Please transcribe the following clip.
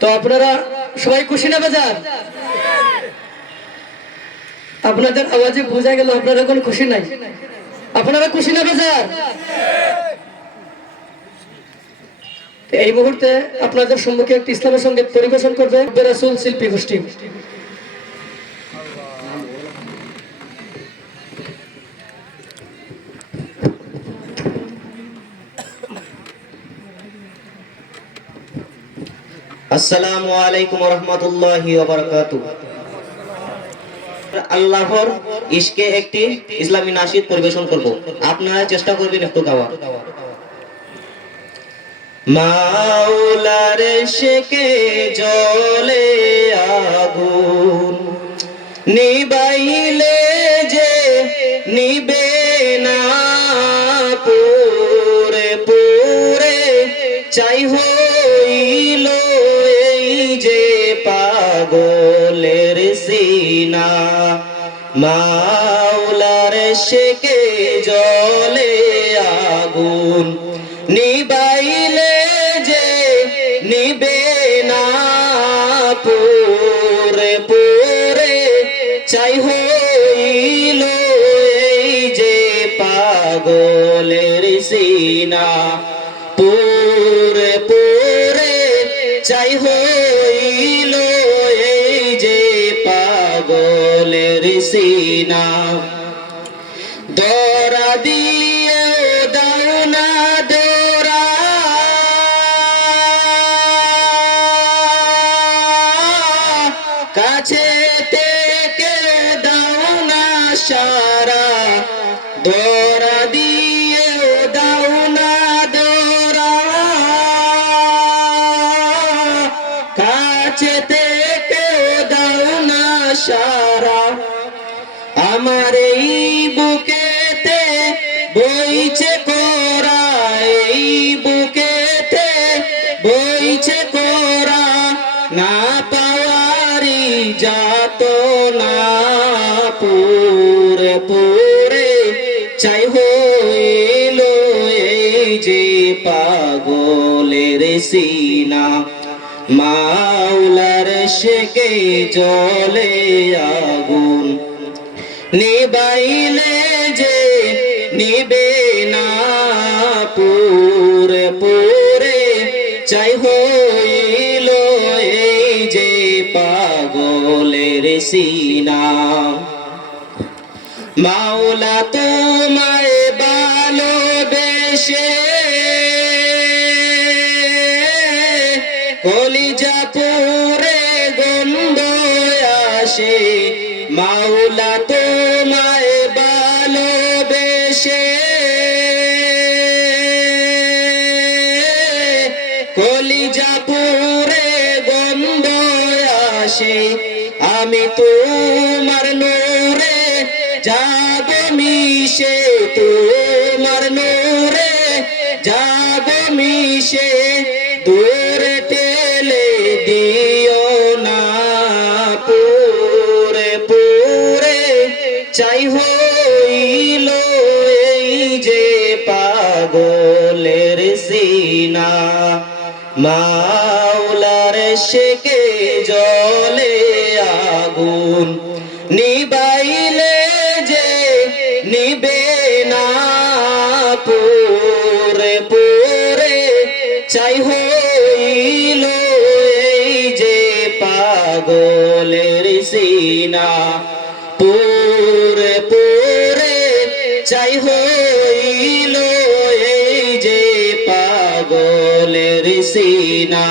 তো আপনারা সবাই খুশি না বেজার? আপনাদের আওয়াজে বোঝা গেল আপনারা এখন খুশি নাই। আপনারা খুশি না বেজার? এই মুহূর্তে আপনাদের সম্মুখে একটি ইসলামের সঙ্গীত পরিবেশন করবে রাসূল শিল্পী গোষ্ঠী। আসসালামু আলাইকুম ওয়া রাহমাতুল্লাহি ওয়া বারাকাতুহু। আল্লাহর ইশকে একটি ইসলামী নাশিদ পরিবেশন করব, আপনারা চেষ্টা করবেন একটু গাওয়া। মাওলার ইশকে জ্বলে আগুন, নিবাইলে যে নিবে না, পুরে পুরে চাই হইল এই যে পাগলের সিনা। মাওলার ইশকে জ্বলে আগুন, নিবাইলে যে নিবে না, পুরে পুরে চাই হইল এই যে পাগলের সিনা। পুরে পুরে চাই হইল এই যে পাগলের সিনা। দরা দিয়ে দাও না দরা, কাছে থেকে দাও না সারা। দরা দিয়ে দাও না দরা, কাছে থেকে দাও না সারা। আমার এই বুকেতে বইছে কোরা, এই বুকেতে বইছে কোরা, না পাওয়ারি যাত না, পুরে পুরে চাই হইল এই যে পাগলের সিনা। মাওলার ইশকে জ্বলে আগুন, নিবাইলে যে নিবে না, পুরে পুরে চাই হইল এই যে পাগলের সিনা। মাওলা তোমায় ভালোবেসে কলিজা পুরে গন্ধ আসে। মাওলা তোমায় ভালোবেসে কলিজা পুরে গন্ধ আসে। আমি তোমার নূরে যাব মিশে, তোমার নূরে যাব মিশে, দূরে ঠেলে দিও না, পুরে পুরে চাই হইল এই যে পাগলের সিনা। মাওলার ইশকে জ্বলে আগুন, নিবাইলে যে নিবে না, পুরে পুরে চাই হইল এই যে পাগলের সিনা। পুরে পুরে চাই হইল এই যে পাগলের সিনা।